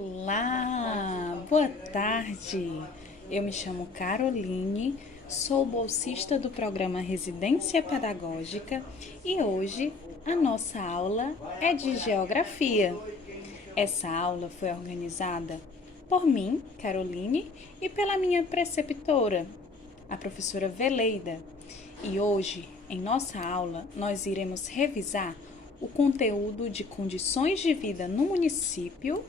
Olá, boa tarde. Eu me chamo Caroline, sou bolsista do programa Residência Pedagógica e hoje a nossa aula é de Geografia. Essa aula foi organizada por mim, Caroline, e pela minha preceptora, a professora Veleida. E hoje, em nossa aula, nós iremos revisar o conteúdo de condições de vida no município,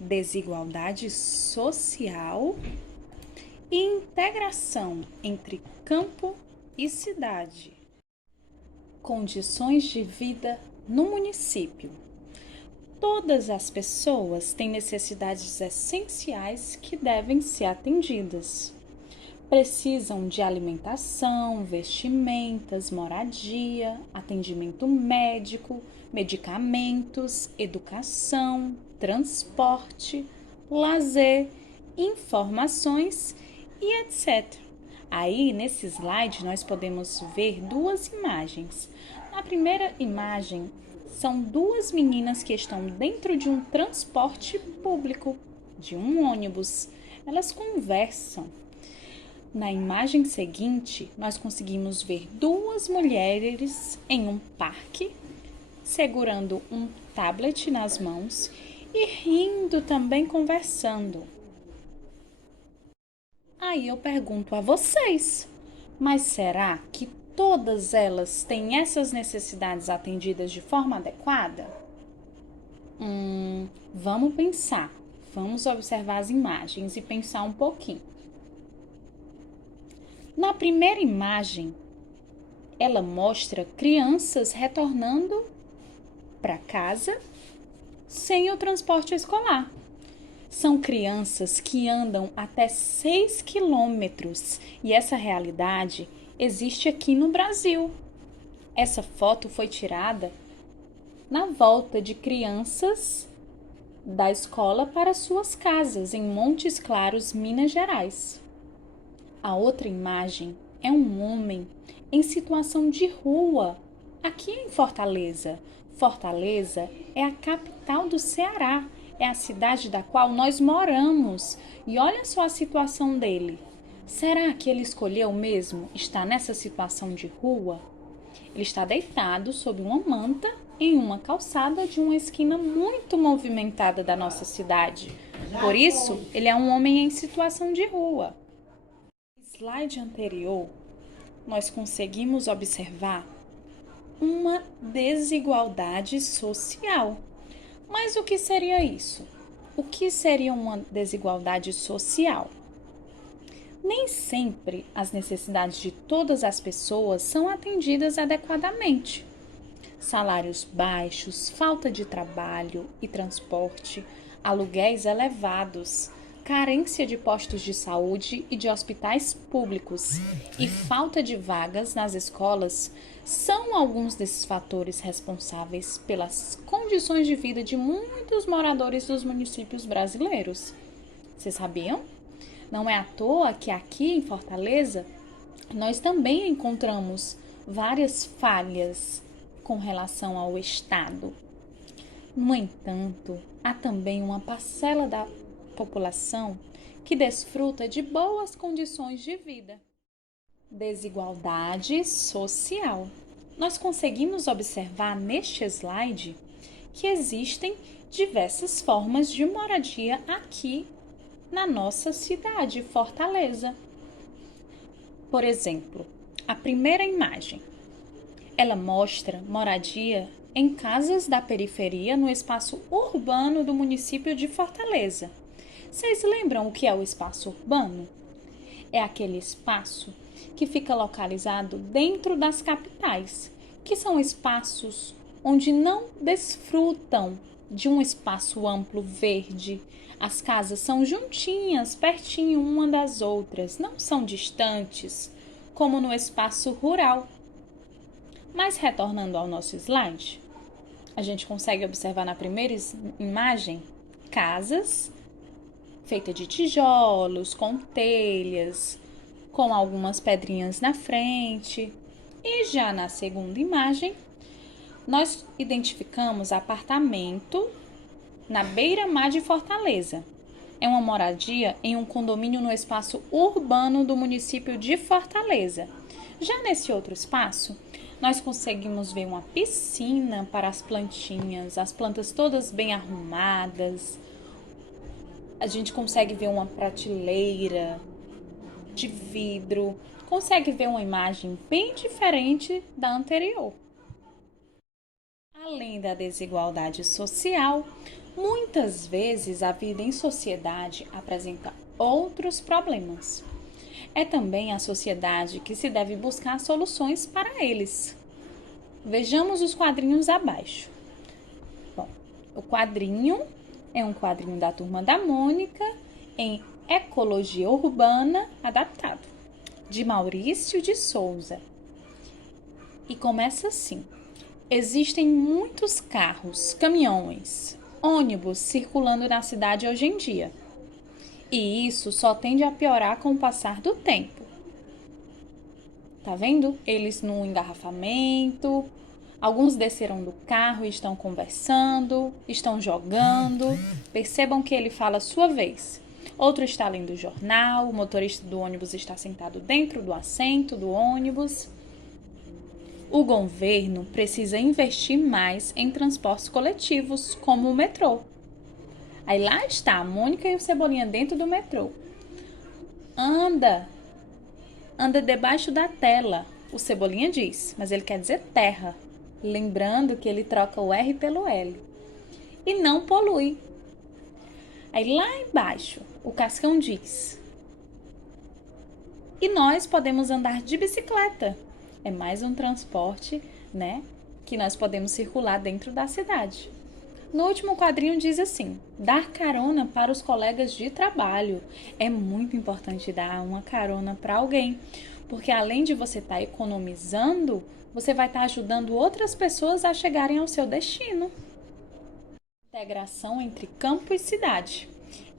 desigualdade social e integração entre campo e cidade. Condições de vida no município. Todas as pessoas têm necessidades essenciais que devem ser atendidas. Precisam de alimentação, vestimentas, moradia, atendimento médico, medicamentos, educação, transporte, lazer, informações e etc. Aí, nesse slide, nós podemos ver duas imagens. Na primeira imagem, são duas meninas que estão dentro de um transporte público, de um ônibus. Elas conversam. Na imagem seguinte, nós conseguimos ver duas mulheres em um parque, segurando um tablet nas mãos e rindo também conversando. Aí eu pergunto a vocês, mas será que todas elas têm essas necessidades atendidas de forma adequada? Vamos pensar, vamos observar as imagens e pensar um pouquinho. Na primeira imagem, ela mostra crianças retornando para casa sem o transporte escolar. São crianças que andam até 6 quilômetros e essa realidade existe aqui no Brasil. Essa foto foi tirada na volta de crianças da escola para suas casas em Montes Claros, Minas Gerais. A outra imagem é um homem em situação de rua, aqui em Fortaleza. Fortaleza é a capital do Ceará, é a cidade da qual nós moramos. E olha só a situação dele. Será que ele escolheu mesmo estar nessa situação de rua? Ele está deitado sob uma manta em uma calçada de uma esquina muito movimentada da nossa cidade. Por isso, ele é um homem em situação de rua. No slide anterior, nós conseguimos observar uma desigualdade social. Mas o que seria isso? O que seria uma desigualdade social? Nem sempre as necessidades de todas as pessoas são atendidas adequadamente. Salários baixos, falta de trabalho e transporte, aluguéis elevados, carência de postos de saúde e de hospitais públicos e falta de vagas nas escolas são alguns desses fatores responsáveis pelas condições de vida de muitos moradores dos municípios brasileiros. Vocês sabiam? Não é à toa que aqui em Fortaleza nós também encontramos várias falhas com relação ao Estado. No entanto, há também uma parcela da população que desfruta de boas condições de vida. Desigualdade social. Nós conseguimos observar neste slide que existem diversas formas de moradia aqui na nossa cidade, Fortaleza. Por exemplo, a primeira imagem, ela mostra moradia em casas da periferia no espaço urbano do município de Fortaleza. Vocês lembram o que é o espaço urbano? É aquele espaço que fica localizado dentro das capitais, que são espaços onde não desfrutam de um espaço amplo verde. As casas são juntinhas, pertinho uma das outras, não são distantes, como no espaço rural. Mas retornando ao nosso slide, a gente consegue observar na primeira imagem casas feitas de tijolos, com telhas, com algumas pedrinhas na frente. E já na segunda imagem, nós identificamos apartamento na beira-mar de Fortaleza. É uma moradia em um condomínio no espaço urbano do município de Fortaleza. Já nesse outro espaço, nós conseguimos ver uma piscina para as plantinhas, as plantas todas bem arrumadas. A gente consegue ver uma prateleira de vidro, consegue ver uma imagem bem diferente da anterior. Além da desigualdade social, muitas vezes a vida em sociedade apresenta outros problemas. É também a sociedade que se deve buscar soluções para eles. Vejamos os quadrinhos abaixo. Bom, o quadrinho é um quadrinho da Turma da Mônica em Ecologia Urbana adaptado, de Maurício de Souza. E começa assim. Existem muitos carros, caminhões, ônibus circulando na cidade hoje em dia. E isso só tende a piorar com o passar do tempo. Tá vendo? Eles no engarrafamento, alguns desceram do carro e estão conversando, estão jogando. Percebam que ele fala sua vez. Outro está lendo o jornal, o motorista do ônibus está sentado dentro do assento do ônibus. O governo precisa investir mais em transportes coletivos, como o metrô. Aí lá está a Mônica e o Cebolinha dentro do metrô. Anda debaixo da tela, o Cebolinha diz, mas ele quer dizer terra, lembrando que ele troca o R pelo L. E não polui. Aí lá embaixo, o Cascão diz: e nós podemos andar de bicicleta. É mais um transporte, né, que nós podemos circular dentro da cidade. No último quadrinho diz assim: dar carona para os colegas de trabalho. É muito importante dar uma carona para alguém, porque além de você estar economizando, você vai estar ajudando outras pessoas a chegarem ao seu destino. Integração entre campo e cidade.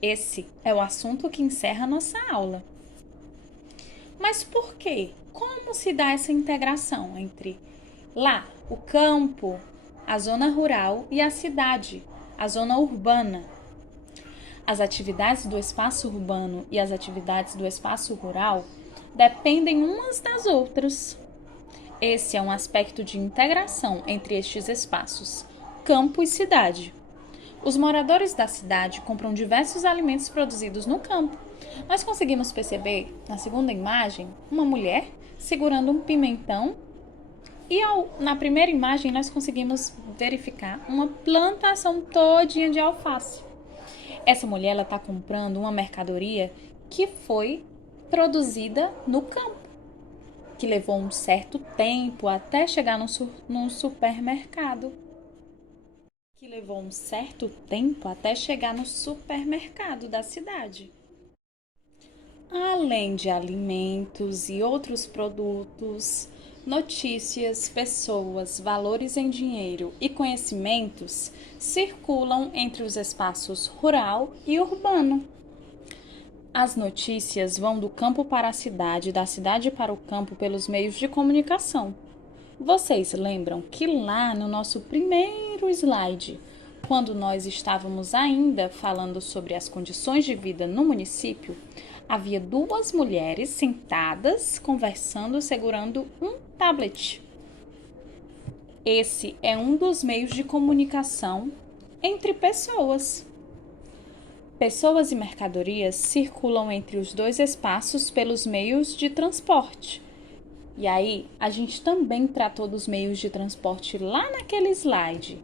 Esse é o assunto que encerra nossa aula. Mas por quê? Como se dá essa integração entre lá, o campo, a zona rural e a cidade, a zona urbana? As atividades do espaço urbano e as atividades do espaço rural dependem umas das outras. Esse é um aspecto de integração entre estes espaços, campo e cidade. Os moradores da cidade compram diversos alimentos produzidos no campo. Nós conseguimos perceber, na segunda imagem, uma mulher segurando um pimentão e na primeira imagem nós conseguimos verificar uma plantação todinha de alface. Essa mulher está comprando uma mercadoria que foi produzida no campo, que levou um certo tempo até chegar num supermercado. Da cidade. Além de alimentos e outros produtos, notícias, pessoas, valores em dinheiro e conhecimentos circulam entre os espaços rural e urbano. As notícias vão do campo para a cidade, da cidade para o campo pelos meios de comunicação. Vocês lembram que lá no nosso primeiro slide, quando nós estávamos ainda falando sobre as condições de vida no município, havia duas mulheres sentadas, conversando, segurando um tablet. Esse é um dos meios de comunicação entre pessoas. Pessoas e mercadorias circulam entre os dois espaços pelos meios de transporte. E aí, a gente também tratou dos meios de transporte lá naquele slide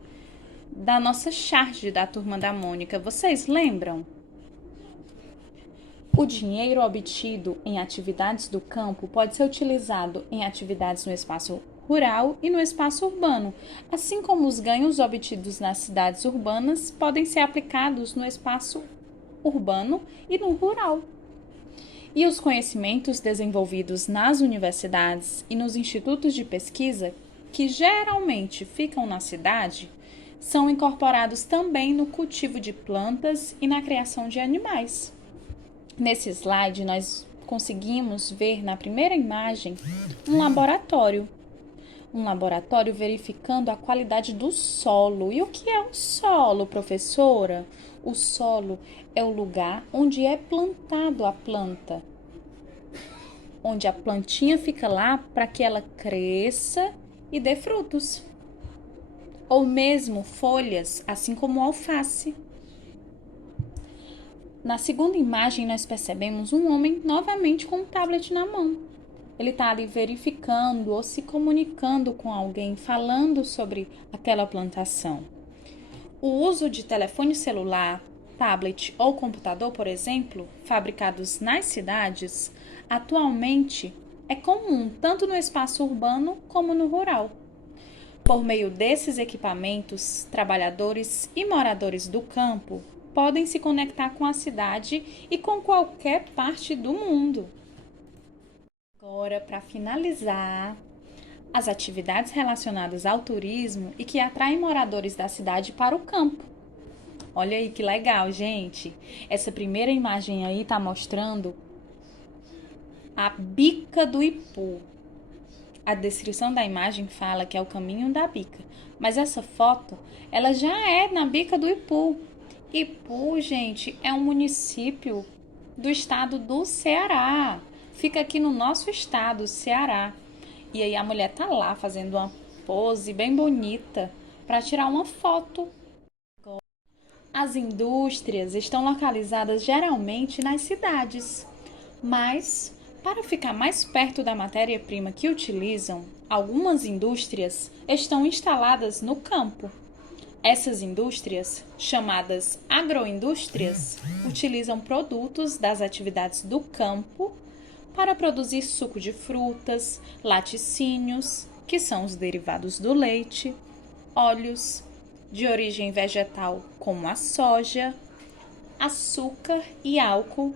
da nossa charge da Turma da Mônica. Vocês lembram? O dinheiro obtido em atividades do campo pode ser utilizado em atividades no espaço rural e no espaço urbano, assim como os ganhos obtidos nas cidades urbanas podem ser aplicados no espaço urbano e no rural. E os conhecimentos desenvolvidos nas universidades e nos institutos de pesquisa, que geralmente ficam na cidade, são incorporados também no cultivo de plantas e na criação de animais. Nesse slide, nós conseguimos ver na primeira imagem um laboratório Um laboratório verificando a qualidade do solo. E o que é o solo, professora? O solo é o lugar onde é plantado a planta, onde a plantinha fica lá para que ela cresça e dê frutos. Ou mesmo folhas, assim como o alface. Na segunda imagem, nós percebemos um homem novamente com um tablet na mão. Ele está ali verificando ou se comunicando com alguém, falando sobre aquela plantação. O uso de telefone celular, tablet ou computador, por exemplo, fabricados nas cidades, atualmente é comum tanto no espaço urbano como no rural. Por meio desses equipamentos, trabalhadores e moradores do campo podem se conectar com a cidade e com qualquer parte do mundo. Agora, para finalizar, as atividades relacionadas ao turismo e que atraem moradores da cidade para o campo. Olha aí que legal, gente! Essa primeira imagem aí está mostrando a Bica do Ipu. A descrição da imagem fala que é o caminho da Bica, mas essa foto, ela já é na Bica do Ipu. Ipu, gente, é um município do estado do Ceará. Fica aqui no nosso estado, Ceará. E aí a mulher tá lá fazendo uma pose bem bonita para tirar uma foto. As indústrias estão localizadas geralmente nas cidades, mas para ficar mais perto da matéria-prima que utilizam, algumas indústrias estão instaladas no campo. Essas indústrias, chamadas agroindústrias, utilizam produtos das atividades do campo para produzir suco de frutas, laticínios, que são os derivados do leite, óleos de origem vegetal, como a soja, açúcar e álcool,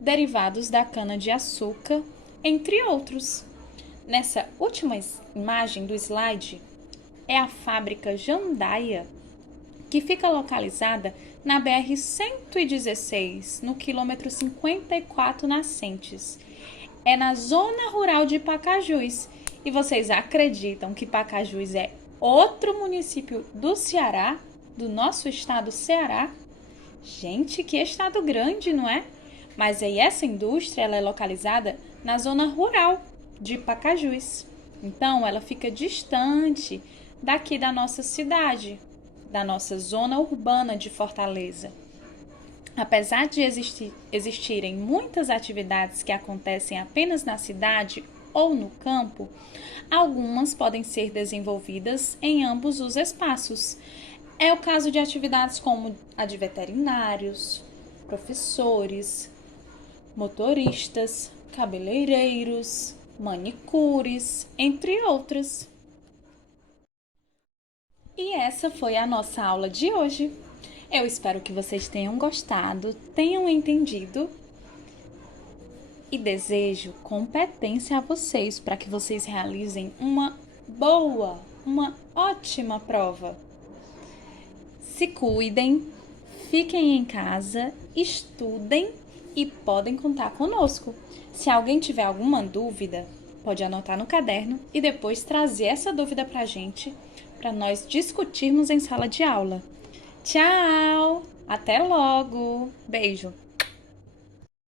derivados da cana-de-açúcar, entre outros. Nessa última imagem do slide, é a fábrica Jandaia, que fica localizada na BR-116, no quilômetro 54 Nascentes. É na zona rural de Pacajus. E vocês acreditam que Pacajus é outro município do Ceará, do nosso estado Ceará? Gente, que estado grande, não é? Mas aí essa indústria ela é localizada na zona rural de Pacajus. Então, ela fica distante daqui da nossa cidade, da nossa zona urbana de Fortaleza. Apesar de existirem muitas atividades que acontecem apenas na cidade ou no campo, algumas podem ser desenvolvidas em ambos os espaços. É o caso de atividades como a de veterinários, professores, motoristas, cabeleireiros, manicures, entre outras. E essa foi a nossa aula de hoje. Eu espero que vocês tenham gostado, tenham entendido e desejo competência a vocês para que vocês realizem uma ótima prova. Se cuidem, fiquem em casa, estudem e podem contar conosco. Se alguém tiver alguma dúvida, pode anotar no caderno e depois trazer essa dúvida para a gente, para nós discutirmos em sala de aula. Tchau! Até logo! Beijo!